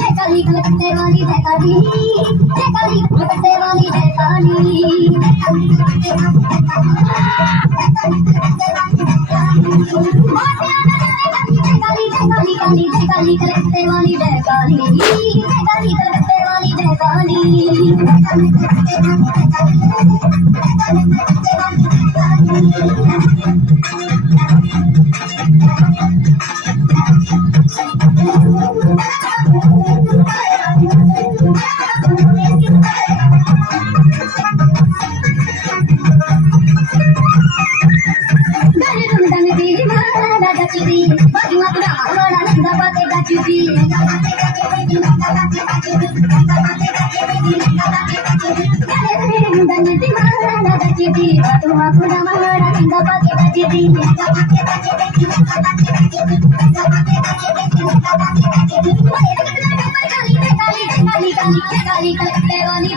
जयकाली कलकत्ते वाली जयकाली, जयकाली कलकत्ते वाली जयकाली, जयकाली काली जयकाली कलकत्ते वाली जयकाली, जयकाली कलकत्ते वाली bagi mati awal nanda pate gajubi dan di mana gajubi batu aku nama nanda pate gajubi kali kali wali